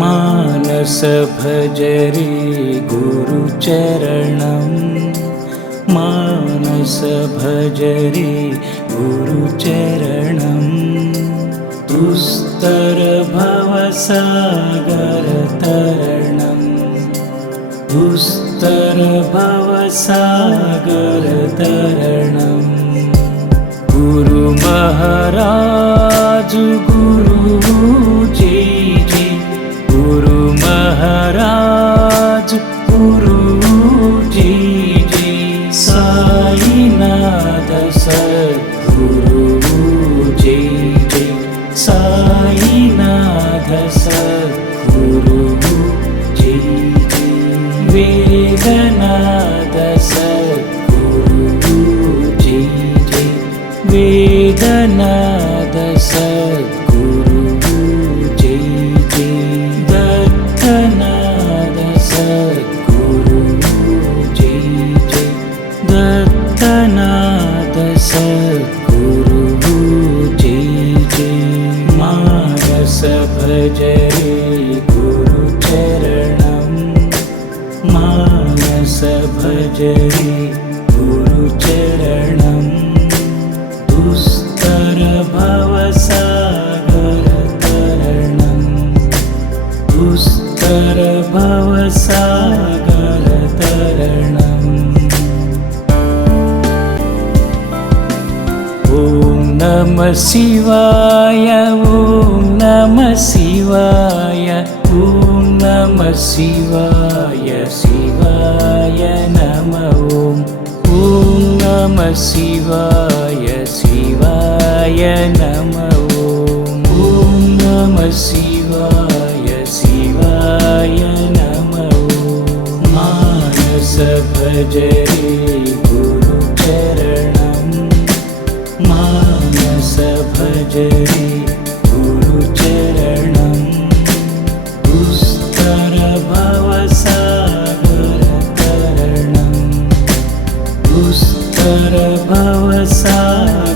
मानस भजरे गुरुचरणं मानस भजरे गुरुचरणं दुस्तर भवसागर तरणं दुस्तर भवसागर तरणं गुरु महाराज गुरुजी जी गुरु महाराज गुरुजी जी साईनाथ सद्गुरुजी जी साईनाथ सद्गुरुजी जी वेदनाथ सद्गुरुजी जी वेदनाथ सद्गुरुजी जी दत्तनाथ सद्गुरुजी जी दत्तनाथ सद्गुरुजी जी मानस भजरे गुरुचरणं मानस भजरे गुरुचरणं दुस्तर भवसागर तरणं दुस्तर भवसागर तरणम् ॐ नमः शिवाय ॐ नमः शिवाय ॐ नमः शिवाय शिवाय नमः ॐ नमः शिवाय शिवाय नमः ॐ नमः शिवाय शिवाय नमः मानस भजरे गुरुचरणं मानस भजरे गुरुचरणं दुस्तर भवसागर तरणं दुस्तर भवसागर